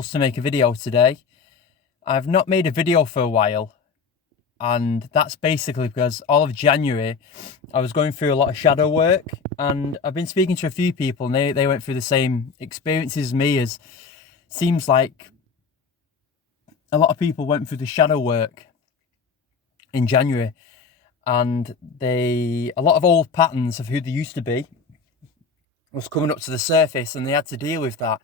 To make a video today. I've not made a video for a while, and that's basically because all of January I was going through a lot of shadow work, and I've been speaking to a few people and they went through the same experiences as me. As seems like a lot of people went through the shadow work in January, and a lot of old patterns of who they used to be was coming up to the surface, and they had to deal with that.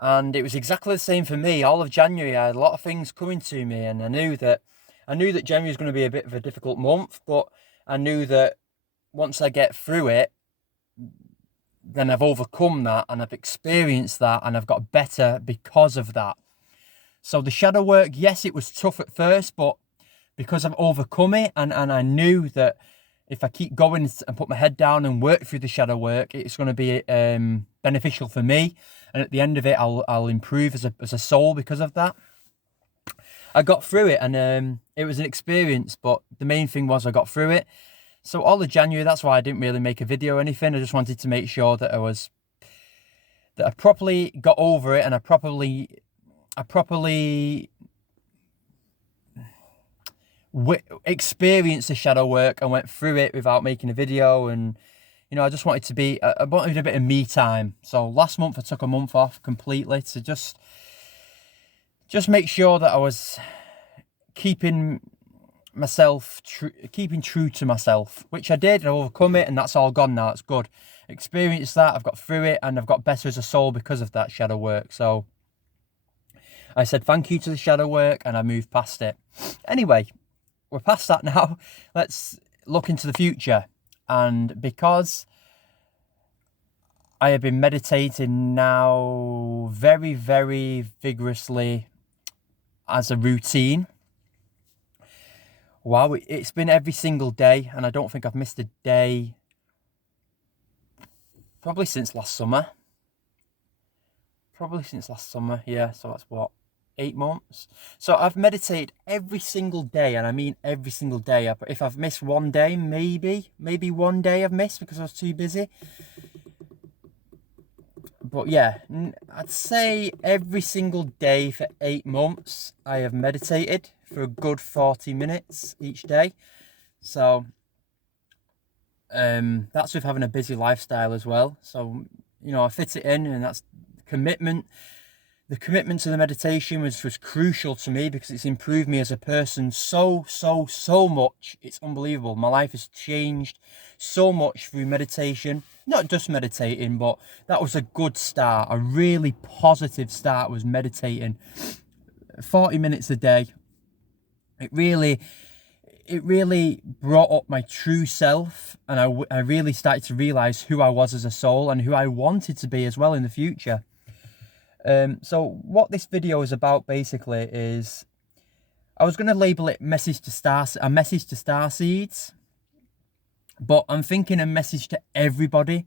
And it was exactly the same for me. All of January, I had a lot of things coming to me, and I knew that January was going to be a bit of a difficult month, but I knew that once I get through it, then I've overcome that, and I've experienced that, and I've got better because of that. So the shadow work, yes, it was tough at first, but because I've overcome it, and I knew that if I keep going and put my head down and work through the shadow work, it's going to be beneficial for me. And at the end of it, I'll improve as a soul because of that. I got through it, and it was an experience, but the main thing was I got through it. So all of January, that's why I didn't really make a video or anything. I just wanted to make sure that I properly got over it, and I properly experienced the shadow work and went through it without making a video. And I just wanted I wanted a bit of me time. So last month I took a month off completely to just make sure that I was keeping true to myself, which I did. I overcome it, and that's all gone now. It's good. Experienced that, I've got through it, and I've got better as a soul because of that shadow work. So I said thank you to the shadow work, and I moved past it. Anyway, we're past that now. Let's look into the future. And because I have been meditating now very, very vigorously as a routine. Wow, it's been every single day, and I don't think I've missed a day probably since last summer. Yeah, so that's what, 8 months. So I've meditated every single day, and I mean every single day. If I've missed one day, maybe one day I've missed because I was too busy. But yeah, I'd say every single day for 8 months I have meditated for a good 40 minutes each day. So that's with having a busy lifestyle as well. So I fit it in, and that's commitment. The commitment to the meditation was crucial to me because it's improved me as a person so much. It's unbelievable. My life has changed so much through meditation. Not just meditating, but that was a good start. A really positive start was meditating. 40 minutes a day. It really brought up my true self, and I really started to realize who I was as a soul and who I wanted to be as well in the future. So what this video is about basically is, I was going to label it a message to starseeds, but I'm thinking a message to everybody.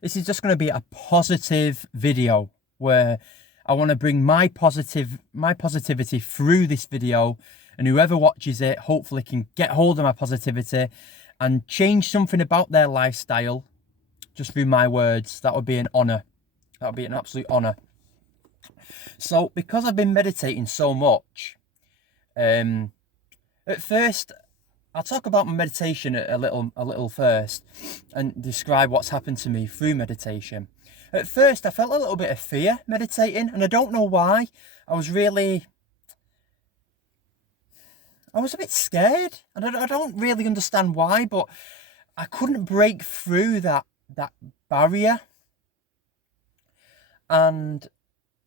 This is just going to be a positive video where I want to bring my positivity through this video, and whoever watches it hopefully can get hold of my positivity and change something about their lifestyle just through my words. That would be an honor. That would be an absolute honor. So because I've been meditating so much, at first I'll talk about my meditation a little first, and describe what's happened to me through meditation. At first I felt a little bit of fear meditating, and I don't know why. I was a bit scared, and I don't really understand why, but I couldn't break through that barrier. And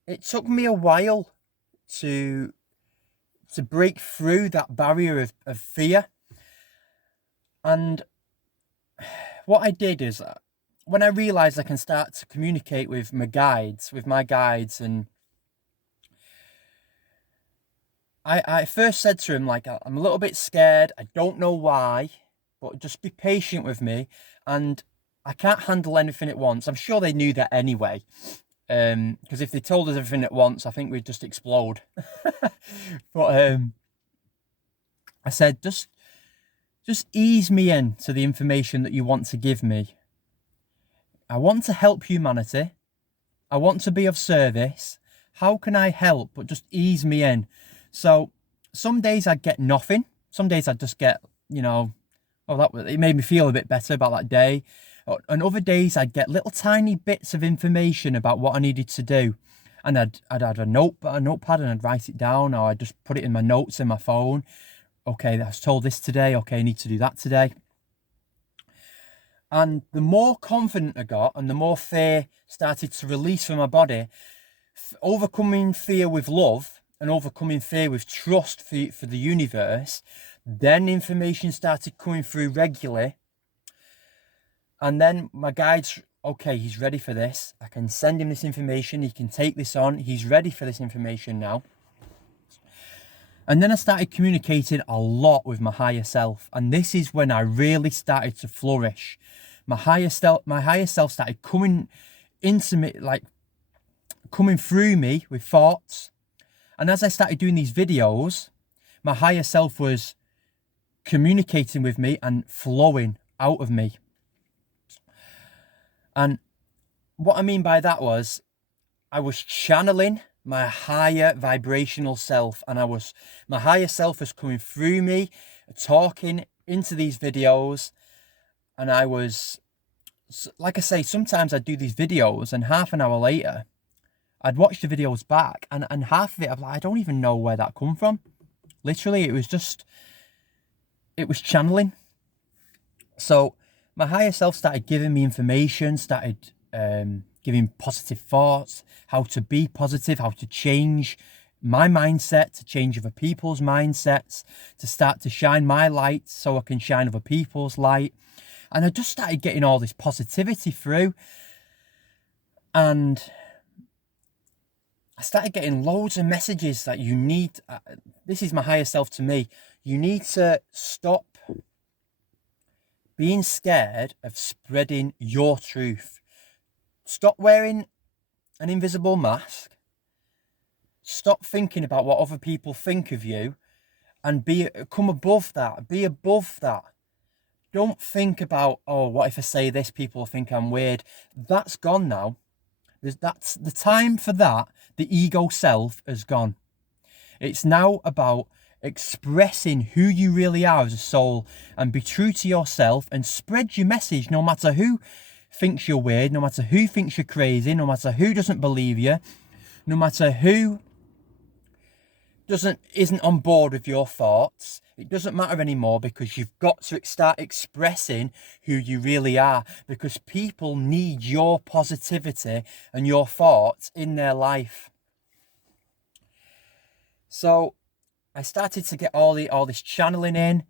it took me a while to break through that barrier of fear. And what I did is, when I realized I can start to communicate with my guides, and I first said to him, like, I'm a little bit scared, I don't know why, but just be patient with me, and I can't handle anything at once. I'm sure they knew that anyway. Because if they told us everything at once, I think we'd just explode. But I said, just ease me into the information that you want to give me. I want to help humanity. I want to be of service. How can I help but just ease me in? So some days I'd get nothing. Some days I'd just get, it made me feel a bit better about that day. And other days I'd get little tiny bits of information about what I needed to do. And I'd have a notepad and I'd write it down, or I'd just put it in my notes in my phone. Okay, I was told this today. Okay, I need to do that today. And the more confident I got and the more fear started to release from my body, overcoming fear with love and overcoming fear with trust for the universe, then information started coming through regularly. And then my guide's, okay, he's ready for this. I can send him this information. He can take this on. He's ready for this information now. And then I started communicating a lot with my higher self. And this is when I really started to flourish. My higher self started coming into me, like coming through me with thoughts. And as I started doing these videos, my higher self was communicating with me and flowing out of me. And what I mean by that was I was channeling my higher vibrational self, and my higher self was coming through me, talking into these videos. And I was, like I say, sometimes I'd do these videos and half an hour later, I'd watch the videos back and half of it, I'm like, I don't even know where that come from. Literally, it was channeling. So my higher self started giving me information, started giving positive thoughts, how to be positive, how to change my mindset, to change other people's mindsets, to start to shine my light so I can shine other people's light. And I just started getting all this positivity through. And I started getting loads of messages that you need, this is my higher self to me, you need to stop being scared of spreading your truth. Stop wearing an invisible mask. Stop thinking about what other people think of you and come above that. Be above that. Don't think about, oh, what if I say this, people will think I'm weird. That's gone now. That's the time for that. The ego self has gone. It's now about expressing who you really are as a soul and be true to yourself and spread your message no matter who thinks you're weird, no matter who thinks you're crazy, no matter who doesn't believe you, no matter who isn't on board with your thoughts. It doesn't matter anymore, because you've got to start expressing who you really are, because people need your positivity and your thoughts in their life. So I started to get all this channeling in,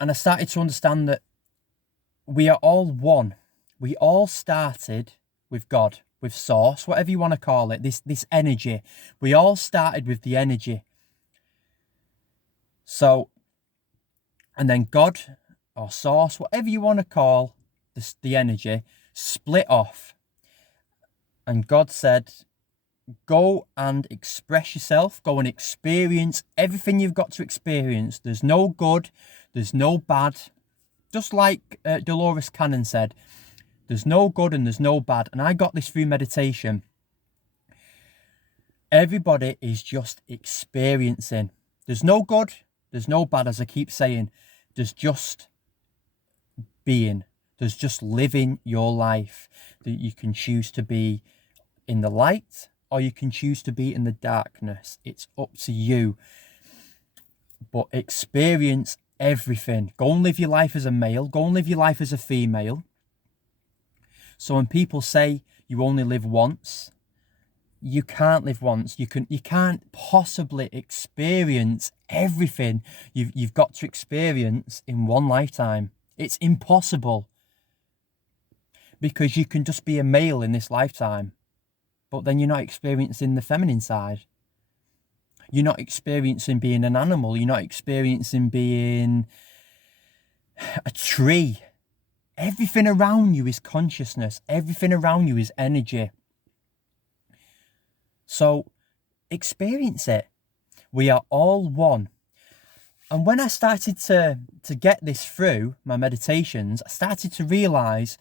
and I started to understand that we are all one. We all started with God, with source, whatever you want to call it, this energy. We all started with the energy. So, and then God or source, whatever you want to call the energy, split off. And God said, go and express yourself, go and experience everything you've got to experience. There's no good, there's no bad. Just like Dolores Cannon said, there's no good and there's no bad. And I got this through meditation. Everybody is just experiencing. There's no good, there's no bad, as I keep saying. There's just being. There's just living your life. That you can choose to be in the light or you can choose to be in the darkness. It's up to you. But experience everything. Go and live your life as a male. Go and live your life as a female. So when people say you only live once, you can't live once. You can't possibly experience everything you've got to experience in one lifetime. It's impossible. Because you can just be a male in this lifetime, but then you're not experiencing the feminine side. You're not experiencing being an animal. You're not experiencing being a tree. Everything around you is consciousness. Everything around you is energy. So experience it. We are all one. And when I started to get this through my meditations, I started to realize,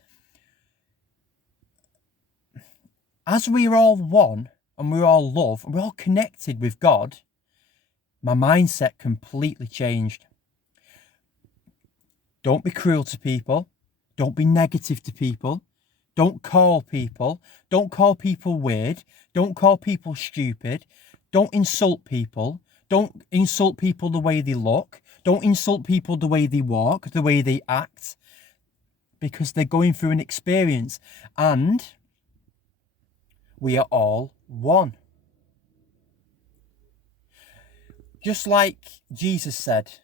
as we're all one, and we're all love, and we're all connected with God, my mindset completely changed. Don't be cruel to people. Don't be negative to people. Don't call people. Don't call people weird. Don't call people stupid. Don't insult people. Don't insult people the way they look. Don't insult people the way they walk, the way they act, because they're going through an experience, and we are all one. Just like Jesus said,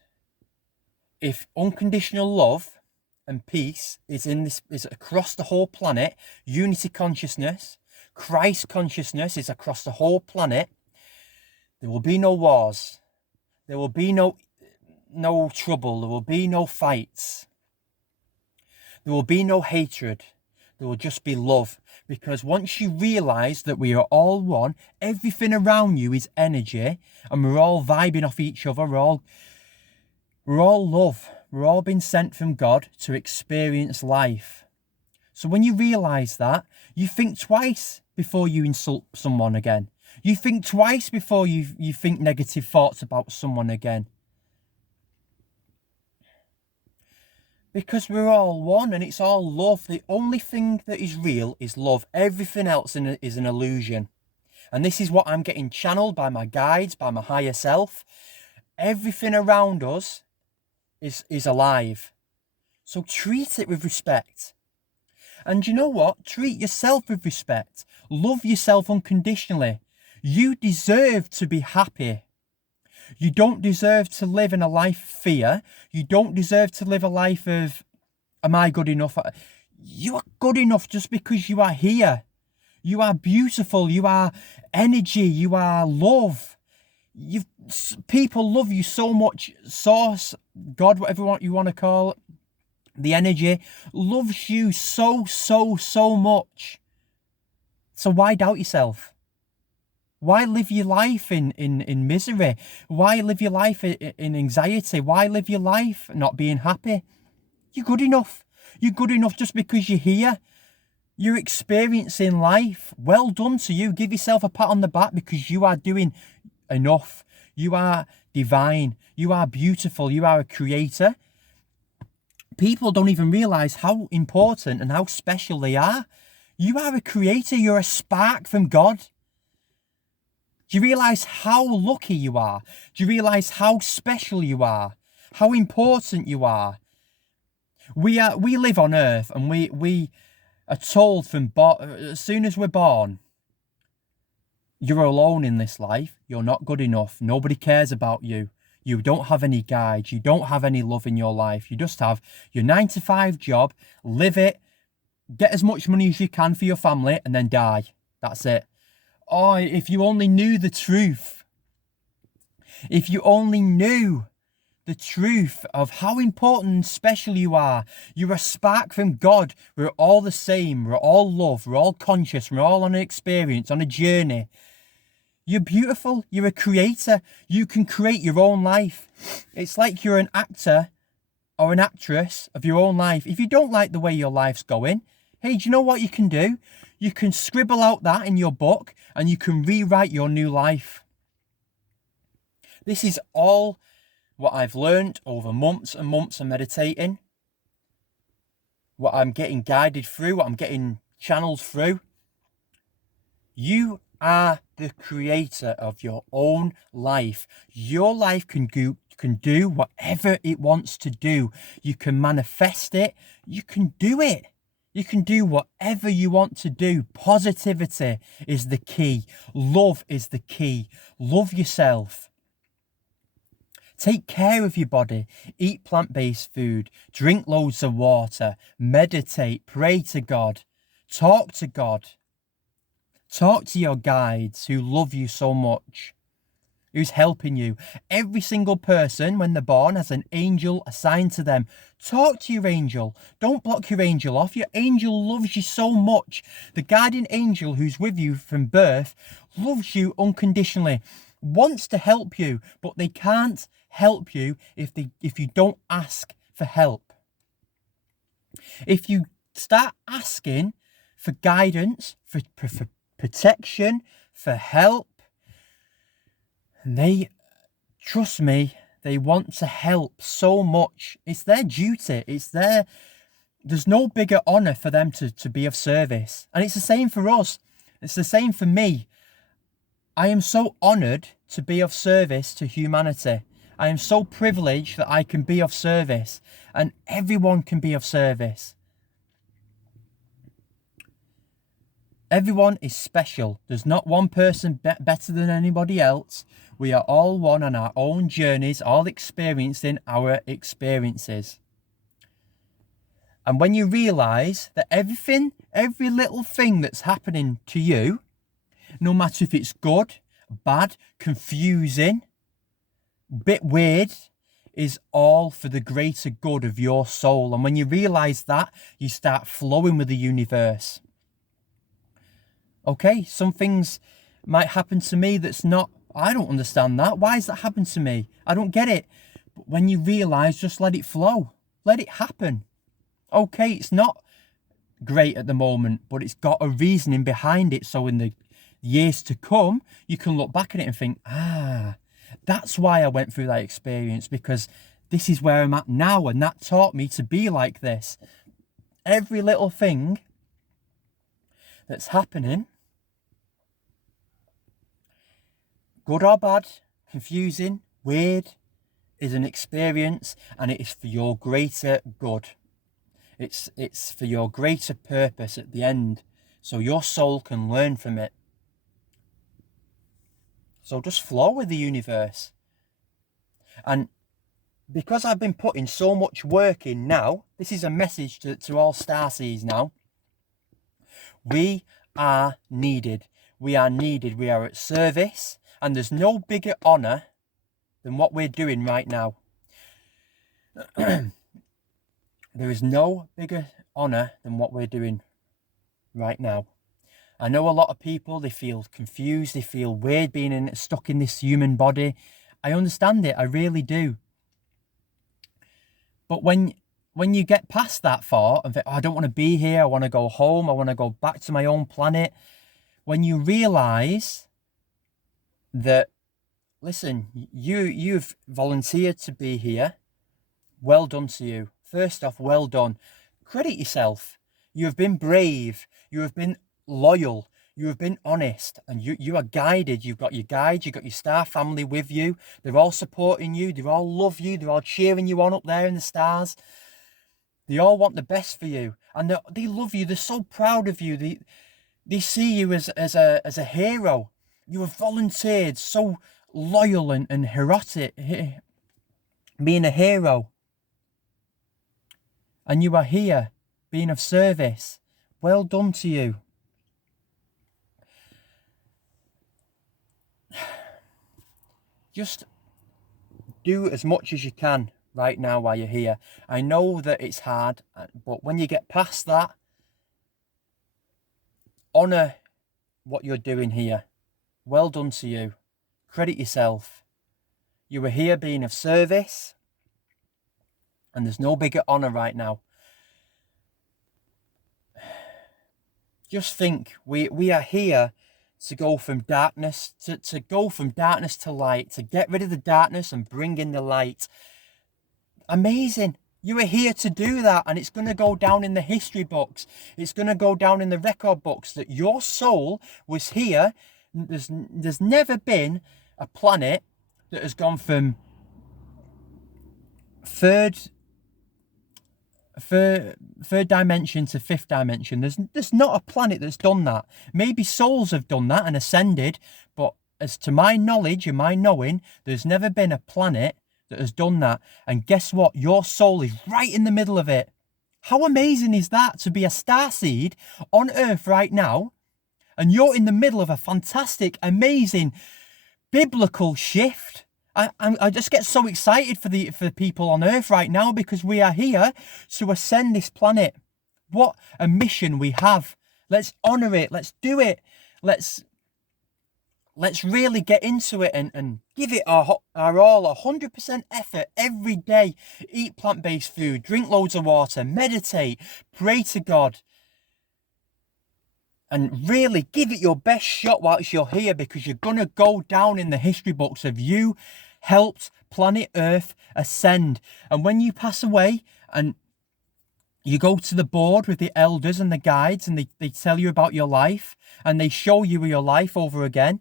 if unconditional love and peace is across the whole planet, unity consciousness, Christ consciousness is across the whole planet, there will be no wars. There will be no trouble. There will be no fights. There will be no hatred. There will just be love. Because once you realize that we are all one, everything around you is energy, and we're all vibing off each other. We're all love. We're all been sent from God to experience life. So when you realize that, you think twice before you insult someone again. You think twice before you think negative thoughts about someone again. Because we're all one, and it's all love. The only thing that is real is love. Everything else is an illusion. And this is what I'm getting channeled by my guides, by my higher self. Everything around us is alive. So treat it with respect. And you know what? Treat yourself with respect. Love yourself unconditionally. You deserve to be happy. You don't deserve to live in a life of fear. You don't deserve to live a life of, am I good enough? You are good enough just because you are here. You are beautiful. You are energy. You are love. People love you so much. Source, God, whatever you want to call it, the energy loves you so much. So why doubt yourself? Why live your life in misery? Why live your life in anxiety? Why live your life not being happy? You're good enough. You're good enough just because you're here. You're experiencing life. Well done to you. Give yourself a pat on the back because you are doing enough. You are divine. You are beautiful. You are a creator. People don't even realize how important and how special they are. You are a creator. You're a spark from God. Do you realize how lucky you are? Do you realize how special you are? How important you are? We live on earth, and we are told as soon as we're born, you're alone in this life. You're not good enough. Nobody cares about you. You don't have any guides. You don't have any love in your life. You just have your 9-to-5 job, live it, get as much money as you can for your family, and then die. That's it. Oh, if you only knew the truth. If you only knew the truth of how important and special you are. You're a spark from God. We're all the same. We're all love. We're all conscious. We're all on an experience, on a journey. You're beautiful. You're a creator. You can create your own life. It's like you're an actor or an actress of your own life. If you don't like the way your life's going, hey, do you know what you can do? You can scribble out that in your book and you can rewrite your new life. This is all what I've learned over months and months of meditating. What I'm getting guided through, what I'm getting channeled through. You are the creator of your own life. Your life can do whatever it wants to do. You can manifest it. You can do it. You can do whatever you want to do. Positivity is the key. Love is the key. Love yourself. Take care of your body. Eat plant-based food. Drink loads of water. Meditate. Pray to God. Talk to God. Talk to your guides who love you so much, who's helping you. Every single person, when they're born, has an angel assigned to them. Talk to your angel. Don't block your angel off. Your angel loves you so much. The guardian angel who's with you from birth loves you unconditionally, wants to help you, but they can't help you if you don't ask for help. If you start asking for guidance, for protection, for help. And they, trust me, they want to help so much. It's their duty. There's no bigger honour for them to be of service. And it's the same for us. It's the same for me. I am so honoured to be of service to humanity. I am so privileged that I can be of service, and everyone can be of service. Everyone is special. There's not one person better than anybody else. We are all one on our own journeys, all experiencing our experiences. And when you realise that every little thing that's happening to you, no matter if it's good, bad, confusing, bit weird, is all for the greater good of your soul. And when you realise that, you start flowing with the universe. Okay, some things might happen to me that's not, I don't understand that. Why has that happened to me? I don't get it. But when you realise, just let it flow. Let it happen. Okay, it's not great at the moment, but it's got a reasoning behind it. So in the years to come, you can look back at it and think, that's why I went through that experience, because this is where I'm at now, and that taught me to be like this. Every little thing that's happening, good or bad, confusing, weird, is an experience, and it is for your greater good. It's for your greater purpose at the end, so your soul can learn from it. So just flow with the universe. And because I've been putting so much work in now, this is a message to all starseeds now. We are needed. We are needed. We are at service. And there's no bigger honour than what we're doing right now. There is no bigger honour than what we're doing right now. I know a lot of people, they feel confused, they feel weird being stuck in this human body. I understand it, I really do. But when you get past that thought and think, I don't want to be here, I want to go home, I want to go back to my own planet. When you realise that, listen, you've volunteered to be here, well done to you. First off, well done. Credit yourself. You have been brave. You have been loyal. You have been honest, and you are guided. You've got your guides, you've got your star family with you. They're all supporting you. They all love you. They're all cheering you on up there in the stars. They all want the best for you, and they love you. They're so proud of you. They see you as a hero. You have volunteered, so loyal and heroic, being a hero. And you are here, being of service. Well done to you. Just do as much as you can right now while you're here. I know that it's hard, but when you get past that, honour what you're doing here. Well done to you. Credit yourself. You are here being of service, and there's no bigger honour right now. Just think, we are here to go from darkness to go from darkness to light, to get rid of the darkness and bring in the light. Amazing. You are here to do that, and it's going to go down in the history books. It's going to go down in the record books that your soul was here. There's never been a planet that has gone from third dimension to fifth dimension. There's not a planet that's done that. Maybe souls have done that and ascended, but as to my knowledge and my knowing, there's never been a planet that has done that. And guess what? Your soul is right in the middle of it. How amazing is that, to be a starseed on Earth right now, and you're in the middle of a fantastic, amazing, biblical shift. I just get so excited for the people on Earth right now, because we are here to ascend this planet. What a mission we have. Let's honour it. Let's do it. Let's really get into it and give it our all, 100% effort every day. Eat plant-based food, drink loads of water, meditate, pray to God. and really give it your best shot whilst you're here, because you're going to go down in the history books of you helped planet Earth ascend. And when you pass away and you go to the board with the elders and the guides, and they tell you about your life, and they show you your life over again,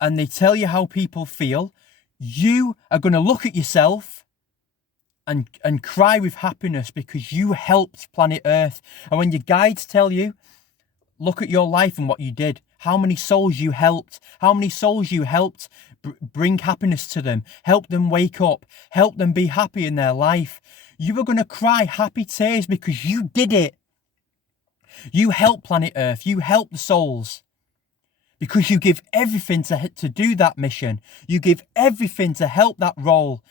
and they tell you how people feel, you are going to look at yourself and cry with happiness because you helped planet Earth. And when your guides tell you, look at your life and what you did, how many souls you helped, bring happiness to them, help them wake up, help them be happy in their life. You are going to cry happy tears because you did it. You helped planet Earth. You helped the souls because you give everything to do that mission. You give everything to help that role.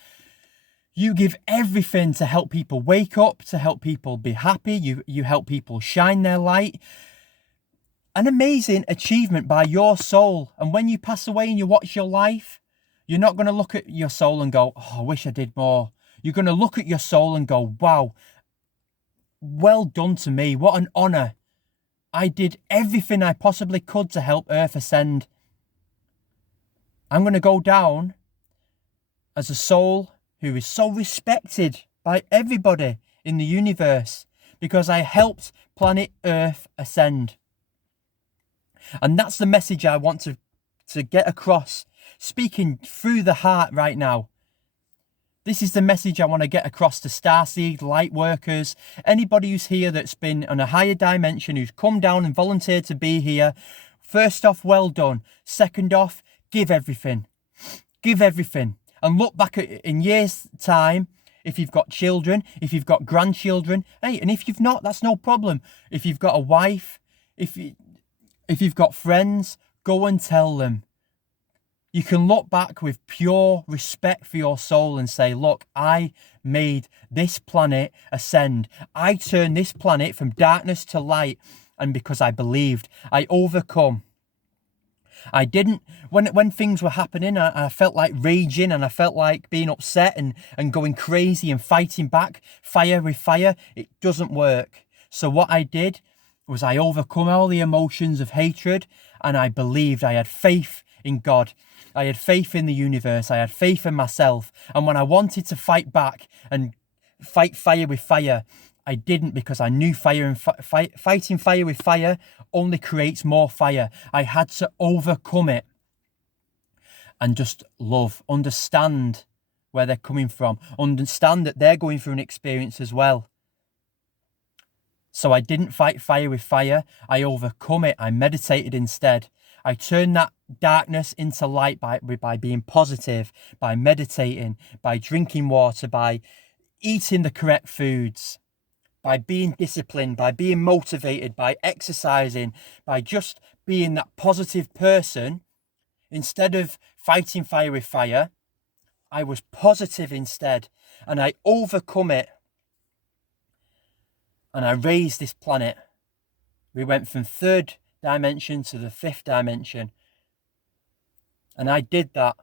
You give everything to help people wake up, to help people be happy. You help people shine their light. An amazing achievement by your soul. And when you pass away and you watch your life, you're not going to look at your soul and go, oh, I wish I did more. You're going to look at your soul and go, wow, well done to me. What an honor. I did everything I possibly could to help Earth ascend. I'm going to go down as a soul who is so respected by everybody in the universe because I helped planet Earth ascend. And that's the message I want to get across, speaking through the heart right now. This is the message I want to get across to starseeds, lightworkers, anybody who's here that's been on a higher dimension, who's come down and volunteered to be here. First off, well done. Second off, give everything. Give everything. And look back in years' time, if you've got children, if you've got grandchildren, hey, and if you've not, that's no problem. If you've got a wife, if you've got friends, go and tell them. You can look back with pure respect for your soul and say, look, I made this planet ascend. I turned this planet from darkness to light. And because I believed, I overcome. I didn't, when things were happening, I felt like raging and I felt like being upset and going crazy and fighting back, fire with fire. It doesn't work. So what I did was I overcome all the emotions of hatred, and I believed. I had faith in God. I had faith in the universe. I had faith in myself. And when I wanted to fight back and fight fire with fire, I didn't, because I knew fire and fighting fire with fire only creates more fire. I had to overcome it and just love, understand where they're coming from, understand that they're going through an experience as well. So I didn't fight fire with fire. I overcome it. I meditated instead. I turned that darkness into light by being positive, by meditating, by drinking water, by eating the correct foods, by being disciplined, by being motivated, by exercising, by just being that positive person. Instead of fighting fire with fire, I was positive instead, and I overcome it. And I raised this planet. We went from third dimension to the fifth dimension. And I did that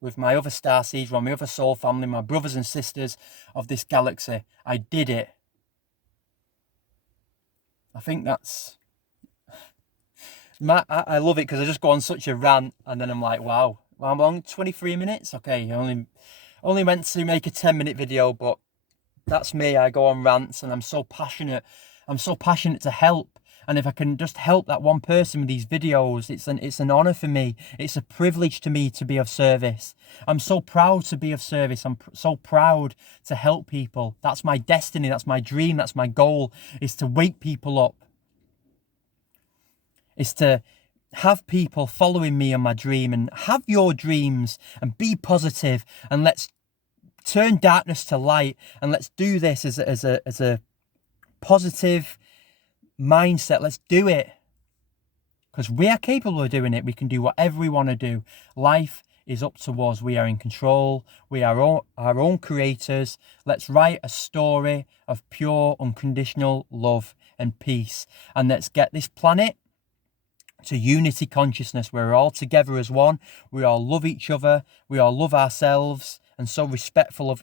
with my other starseeds, my other soul family, my brothers and sisters of this galaxy. I did it. I think that's... I love it because I just go on such a rant and then I'm like, wow, I'm on 23 minutes. Okay, I only meant to make a 10-minute video, but that's me. I go on rants and I'm so passionate. I'm so passionate to help. And if I can just help that one person with these videos, it's an honor for me. It's a privilege to me to be of service. I'm so proud to be of service. I'm so proud to help people. That's my destiny. That's my dream. That's my goal, is to wake people up. Is to have people following me on my dream, and have your dreams and be positive, and let's turn darkness to light, and let's do this as a positive mindset. Let's do it, because we are capable of doing it. We can do whatever we want to do. Life is up to us. We are in control. We are our own creators. Let's write a story of pure, unconditional love and peace, and let's get this planet to unity consciousness, where we're all together as one. We all love each other. We all love ourselves, and so respectful of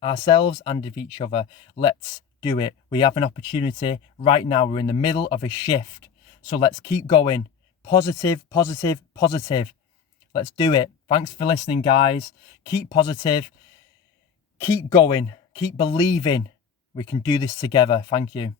ourselves and of each other. Let's do it. We have an opportunity right now. We're in the middle of a shift. So let's keep going. Positive, positive, positive. Let's do it. Thanks for listening, guys. Keep positive. Keep going. Keep believing. We can do this together. Thank you.